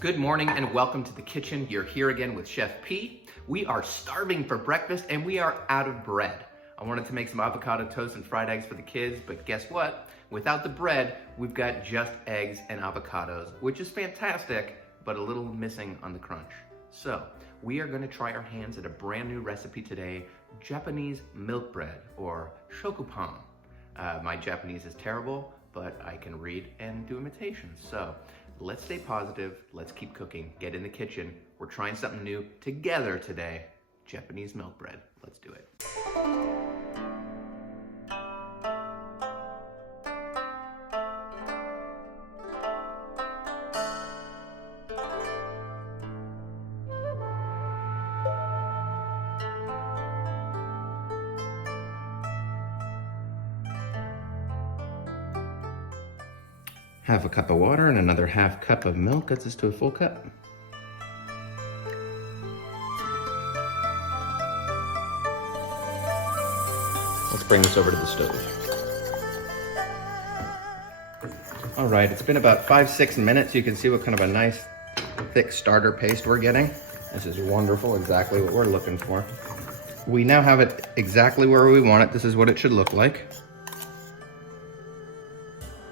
Good morning and welcome to the kitchen. You're here again with Chef P. We are starving for breakfast and we are out of bread. I wanted to make some avocado toast and fried eggs for the kids, but guess what? Without the bread, we've got just eggs and avocados, which is fantastic, but a little missing on the crunch. So we are going to try our hands at a brand new recipe today, Japanese milk bread or shokupan. My Japanese is terrible, but I can read and do imitations. So let's stay positive, let's keep cooking, get in the kitchen. We're trying something new together today, Japanese milk bread. Let's do it. Half a cup of water and another half cup of milk gets us to a full cup. Let's bring this over to the stove. All right, it's been about 5-6 minutes. You can see what kind of a nice thick starter paste we're getting. This is wonderful, exactly what we're looking for. We now have it exactly where we want it. This is what it should look like.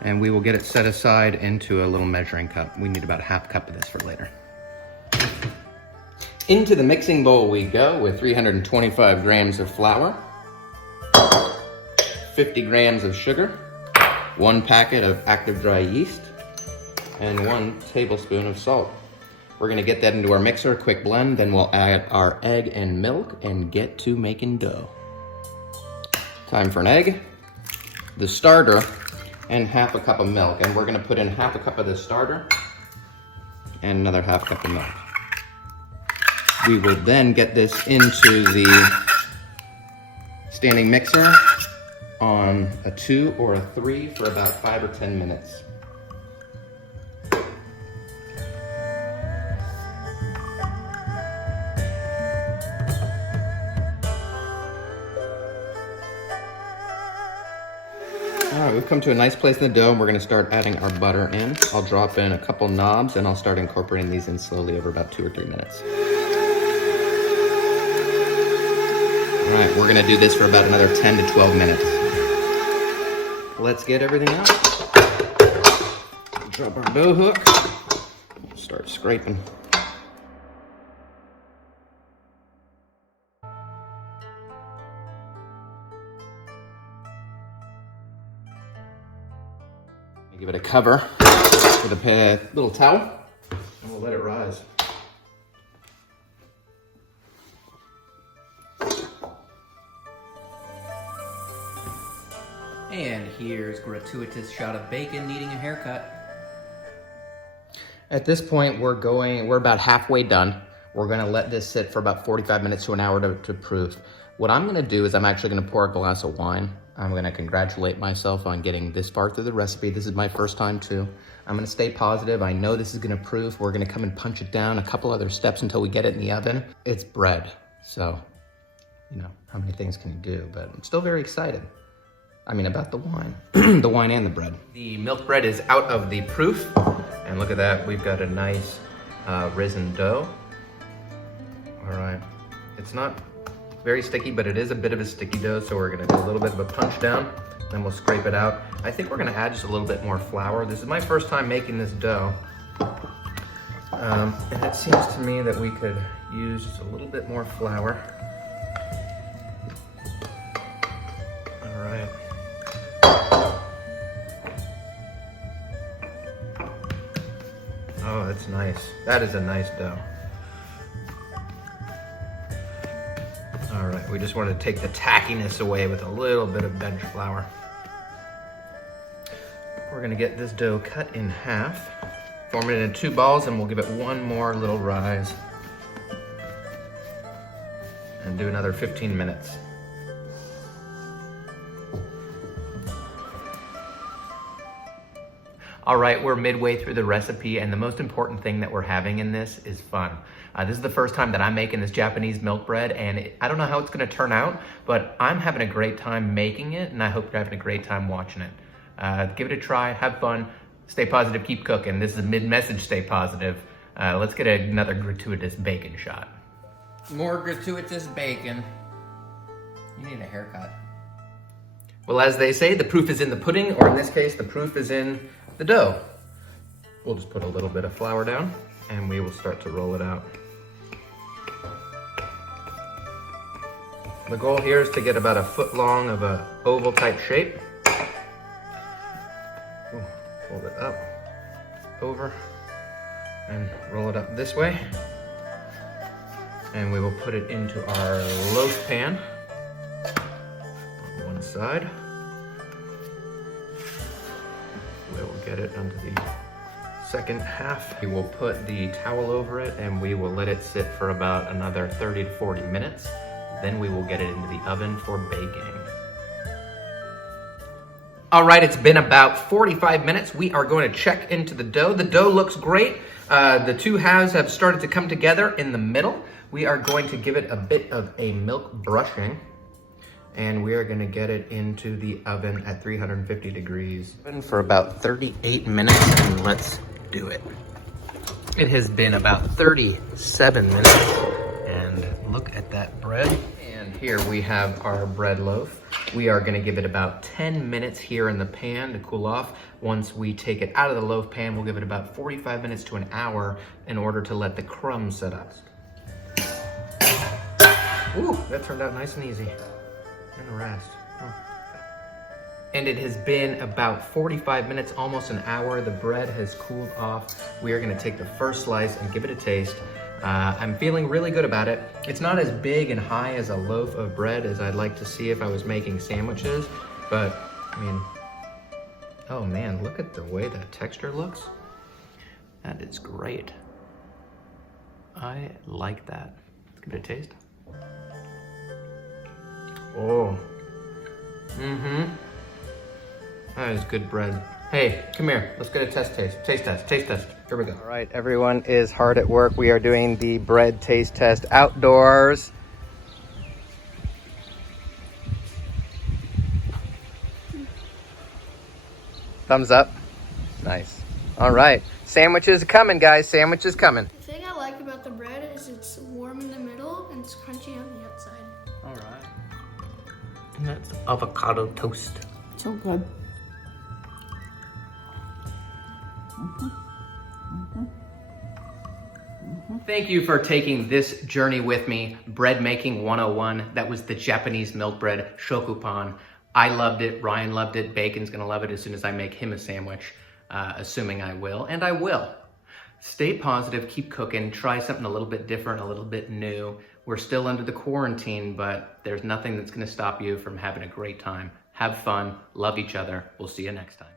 And we will get it set aside into a little measuring cup. We need about a half cup of this for later. Into the mixing bowl we go with 325 grams of flour, 50 grams of sugar, 1 packet of active dry yeast, and 1 tablespoon of salt. We're gonna get that into our mixer, quick blend, then we'll add our egg and milk and get to making dough. Time for an egg, the starter, and half a cup of milk. And we're gonna put in half a cup of the starter and another half cup of milk. We will then get this into the standing mixer on a 2 or a 3 for about 5 or 10 minutes. All right, we've come to a nice place in the dough and we're gonna start adding our butter in. I'll drop in a couple knobs and I'll start incorporating these in slowly over about 2 or 3 minutes. All right, we're gonna do this for about another 10 to 12 minutes. Let's get everything out. Drop our dough hook, start scraping. Give it a cover with a little towel, and we'll let it rise. And here's gratuitous shot of bacon needing a haircut. At this point, we're about halfway done. We're gonna let this sit for about 45 minutes to an hour to proof. What I'm gonna do is I'm actually gonna pour a glass of wine. I'm gonna congratulate myself on getting this far through the recipe. This is my first time too. I'm gonna stay positive. I know this is gonna proof. We're gonna come and punch it down a couple other steps until we get it in the oven. It's bread, so, you know, how many things can you do? But I'm still very excited. I mean, about the wine, the wine and the bread. The milk bread is out of the proof. And look at that, we've got a nice risen dough. All right, it's not very sticky, but it is a bit of a sticky dough, so we're gonna do a little bit of a punch down, then we'll scrape it out. I think we're gonna add just a little bit more flour. This is my first time making this dough. And it seems to me that we could use just a little bit more flour. All right. Oh, that's nice. That is a nice dough. All right, we just wanted to take the tackiness away with a little bit of bench flour. We're gonna get this dough cut in half, form it into 2 balls, and we'll give it 1 more little rise. And do another 15 minutes. All right, we're midway through the recipe, and the most important thing that we're having in this is fun. This is the first time that I'm making this Japanese milk bread, and I don't know how it's gonna turn out, but I'm having a great time making it, and I hope you're having a great time watching it. Give it a try, have fun. Stay positive, keep cooking. This is a mid-message, stay positive. Let's get another gratuitous bacon shot. More gratuitous bacon. You need a haircut. Well, as they say, the proof is in the pudding, or in this case, the proof is in the dough. We'll just put a little bit of flour down, and we will start to roll it out. The goal here is to get about a foot long of a oval type shape. Ooh, fold it up, over, and roll it up this way. And we will put it into our loaf pan on one side. We will get it onto the second half. We will put the towel over it and we will let it sit for about another 30 to 40 minutes. Then we will get it into the oven for baking. All right, it's been about 45 minutes. We are going to check into the dough. The dough looks great. The two halves have started to come together in the middle. We are going to give it a bit of a milk brushing, and we are going to get it into the oven at 350 degrees for about 38 minutes, and let's do it. It has been about 37 minutes, and look at that bread. And here we have our bread loaf. We are going to give it about 10 minutes here in the pan to cool off. Once we take it out of the loaf pan, we'll give it about 45 minutes to an hour in order to let the crumbs set up. Ooh, that turned out nice and easy. And the rest. Oh. And it has been about 45 minutes, almost an hour. The bread has cooled off. We are gonna take the first slice and give it a taste. I'm feeling really good about it. It's not as big and high as a loaf of bread as I'd like to see if I was making sandwiches, but I mean, oh man, look at the way that texture looks. That is great. I like that. Let's give it a taste. Oh. That is good bread. Hey, come here. Let's get a taste test. Here we go. All right, everyone is hard at work. We are doing the bread taste test outdoors. Thumbs up. Nice. All right. Sandwiches coming, guys. Sandwiches coming. The thing I like about the bread is it's warm in the middle and it's crunchy on the outside. All right. And that's avocado toast. So good. Thank you for taking this journey with me. Bread making 101. That was the Japanese milk bread, shokupan. I loved it. Ryan loved it. Bacon's gonna love it as soon as I make him a sandwich, assuming I will, and I will. Stay positive, keep cooking, try something a little bit different, a little bit new. We're still under the quarantine, but there's nothing that's gonna stop you from having a great time. Have fun, love each other. We'll see you next time.